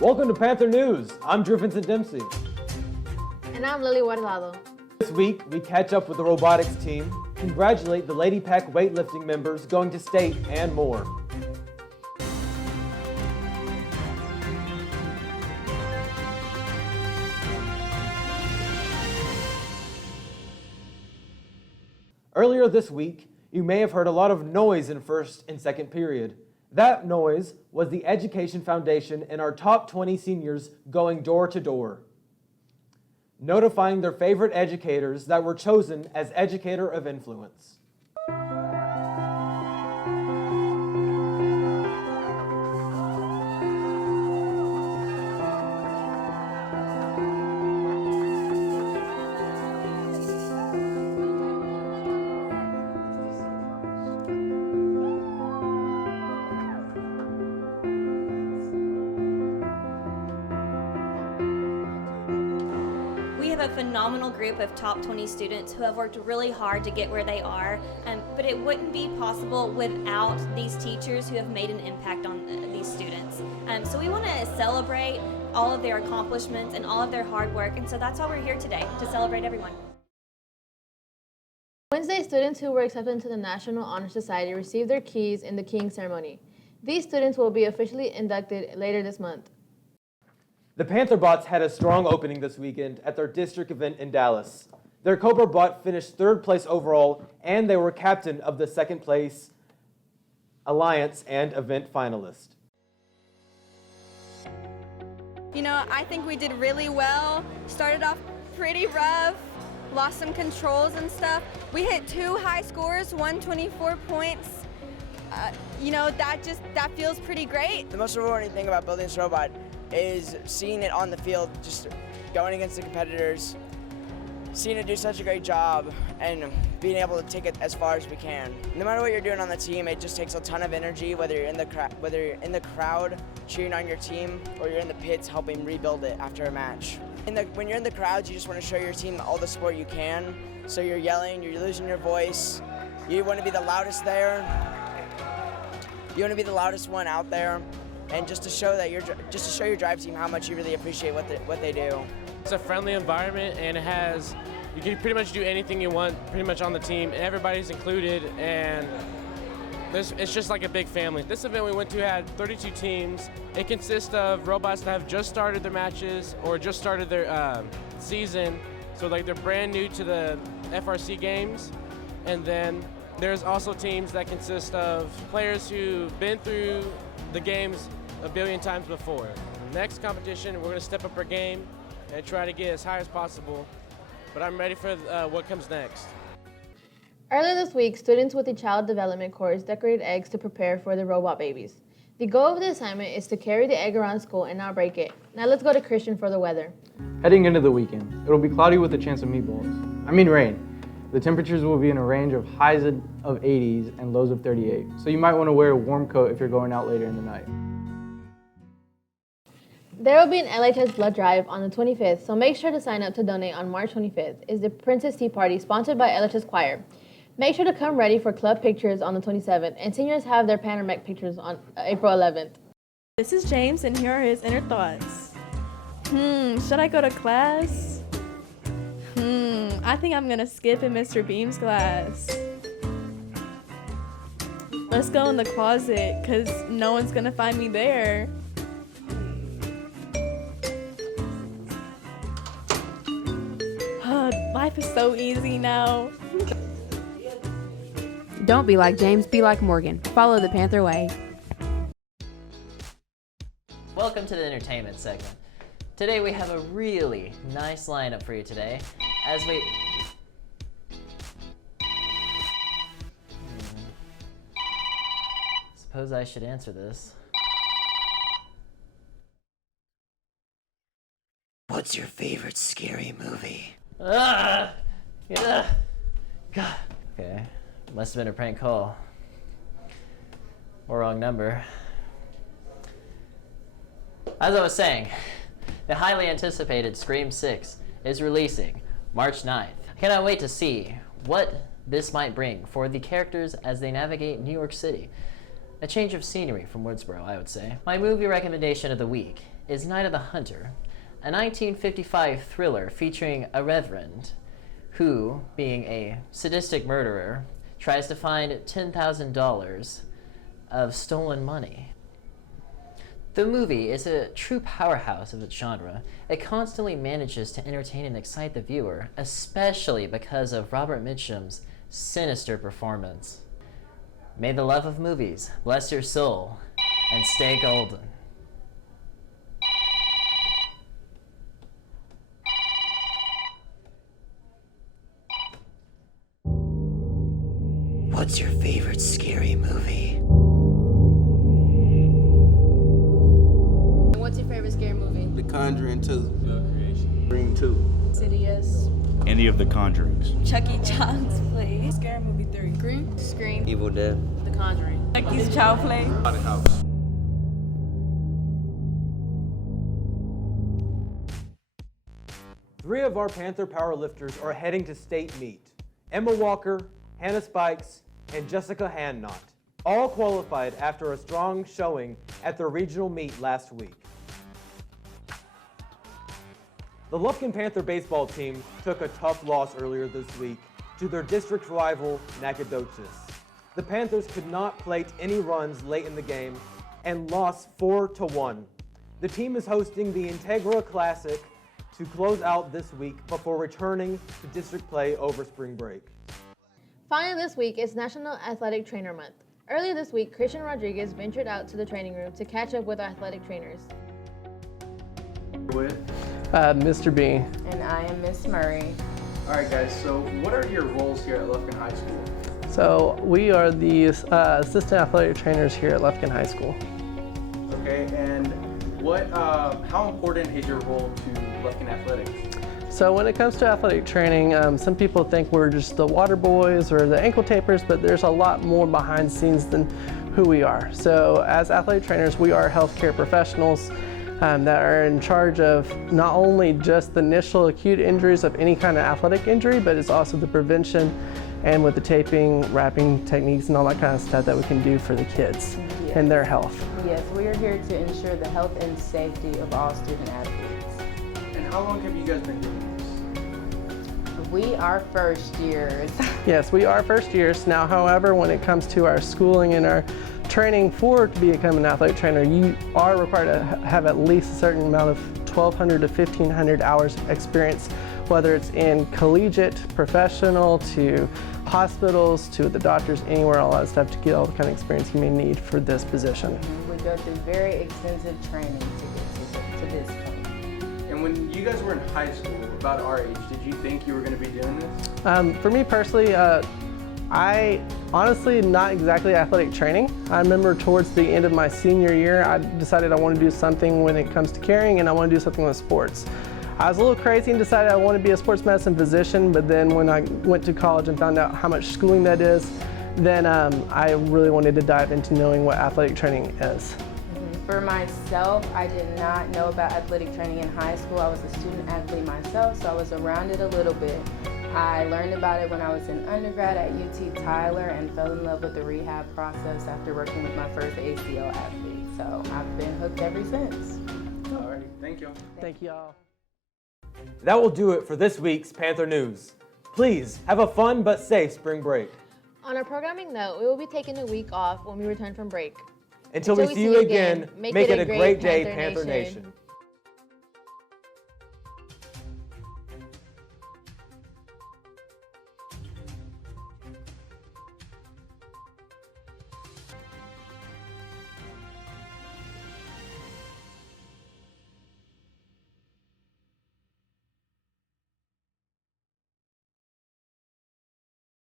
Welcome to Panther News. I'm Dempsey. And I'm Lily Guardado. This week, we catch up with the robotics team, congratulate the Lady Pack weightlifting members going to state, and more. Earlier this week, you may have heard a lot of noise in first and second period. That noise was the Education Foundation and our top 20 seniors going door to door, notifying their favorite educators that were chosen as Educator of Influence. A phenomenal group of top 20 students who have worked really hard to get where they are, but it wouldn't be possible without these teachers who have made an impact on these students. So we want to celebrate all of their accomplishments and all of their hard work, and so that's why we're here today, to celebrate everyone. Wednesday, students who were accepted into the National Honor Society received their keys in the keying ceremony. These students will be officially inducted later this month. The Panther Bots had a strong opening this weekend at their district event in Dallas. Their Cobra Bot finished third place overall, and they were captain of the second place Alliance and event finalist. You know, I think we did really well. Started off pretty rough, lost some controls and stuff. We hit 2 high scores, 124 points. You know, that feels pretty great. The most rewarding thing about building this robot is seeing it on the field, just going against the competitors, seeing it do such a great job, and being able to take it as far as we can. No matter what you're doing on the team, it just takes a ton of energy, whether you're in the crowd cheering on your team or you're in the pits helping rebuild it after a match. When you're in the crowds, you just want to show your team all the support you can. So you're yelling, you're losing your voice. You want to be the loudest there. You want to be the loudest one out there. And just to show your drive team how much you really appreciate what they do. It's a friendly environment, and you can pretty much do anything you want pretty much on the team. Everybody's included, and it's just like a big family. This event we went to had 32 teams. It consists of robots that have just started their matches or just started their season, so like they're brand new to the FRC games. And then there's also teams that consist of players who've been through the games a billion times before. Next competition, we're going to step up our game and try to get as high as possible, but I'm ready for what comes next. Earlier this week, students with the Child Development course decorated eggs to prepare for the robot babies. The goal of the assignment is to carry the egg around school and not break it. Now let's go to Christian for the weather. Heading into the weekend, it'll be cloudy with a chance of rain. The temperatures will be in a range of highs of 80s and lows of 38, so you might want to wear a warm coat if you're going out later in the night. There will be an LHS blood drive on the 25th, so make sure to sign up to donate on March 25th. It's the Princess Tea Party sponsored by LHS Choir. Make sure to come ready for club pictures on the 27th, and seniors have their Panamac pictures on April 11th. This is James, and here are his inner thoughts. Should I go to class? I think I'm gonna skip in Mr. Beam's class. Let's go in the closet, cause no one's gonna find me there. Life is so easy now. Don't be like James, be like Morgan. Follow the Panther way. Welcome to the entertainment segment. Today we have a really nice lineup for you today. As we... Suppose I should answer this. What's your favorite scary movie? Yeah. God. Okay. Must have been a prank call. Or wrong number. As I was saying, the highly anticipated Scream 6 is releasing March 9th. I cannot wait to see what this might bring for the characters as they navigate New York City. A change of scenery from Woodsboro, I would say. My movie recommendation of the week is Night of the Hunter, a 1955 thriller featuring a reverend who, being a sadistic murderer, tries to find $10,000 of stolen money. The movie is a true powerhouse of its genre. It constantly manages to entertain and excite the viewer, especially because of Robert Mitchum's sinister performance. May the love of movies bless your soul and stay golden. What's your favorite scary movie? What's your favorite scary movie? The Conjuring 2. Creation. Ring 2. Insidious. Any of the Conjurings. Chuck E. Child's Play. Scary Movie 3. Scream. Evil Dead. The Conjuring. Chucky's Child Play. Haunted House. Three of our Panther powerlifters are heading to state meet. Emma Walker, Hannah Spikes, and Jessica Hannott, all qualified after a strong showing at their regional meet last week. The Lufkin Panther baseball team took a tough loss earlier this week to their district rival, Nacogdoches. The Panthers could not plate any runs late in the game and lost 4-1. The team is hosting the Integra Classic to close out this week before returning to district play over spring break. Finally this week is National Athletic Trainer Month. Earlier this week, Christian Rodriguez ventured out to the training room to catch up with our athletic trainers. With Mr. B. And I am Miss Murray. All right, guys, so what are your roles here at Lufkin High School? So we are the assistant athletic trainers here at Lufkin High School. Okay, and how important is your role to Lufkin Athletics? So when it comes to athletic training, some people think we're just the water boys or the ankle tapers, but there's a lot more behind the scenes than who we are. So as athletic trainers, we are healthcare professionals that are in charge of not only just the initial acute injuries of any kind of athletic injury, but it's also the prevention and with the taping, wrapping techniques and all that kind of stuff that we can do for the kids and their health. Yes, we are here to ensure the health and safety of all student athletes. And how long have you guys been doing this? We are first years. Yes, we are first years. Now, however, when it comes to our schooling and our training to become an athletic trainer, you are required to have at least a certain amount of 1,200 to 1,500 hours of experience, whether it's in collegiate, professional, to hospitals, to the doctors, anywhere, all that stuff to get all the kind of experience you may need for this position. We go through very extensive training to get to this point. And when you guys were in high school, about our age, did you think you were going to be doing this? For me personally, I honestly not exactly athletic training. I remember towards the end of my senior year, I decided I want to do something when it comes to carrying, and I want to do something with sports. I was a little crazy and decided I want to be a sports medicine physician, but then when I went to college and found out how much schooling that is, then I really wanted to dive into knowing what athletic training is. For myself, I did not know about athletic training in high school. I was a student athlete myself, so I was around it a little bit. I learned about it when I was in undergrad at UT Tyler and fell in love with the rehab process after working with my first ACL athlete. So I've been hooked ever since. Alrighty, thank you. Thank you all. That will do it for this week's Panther News. Please have a fun but safe spring break. On our programming note, we will be taking a week off when we return from break. Until we see you again, make it a great day, Panther Nation.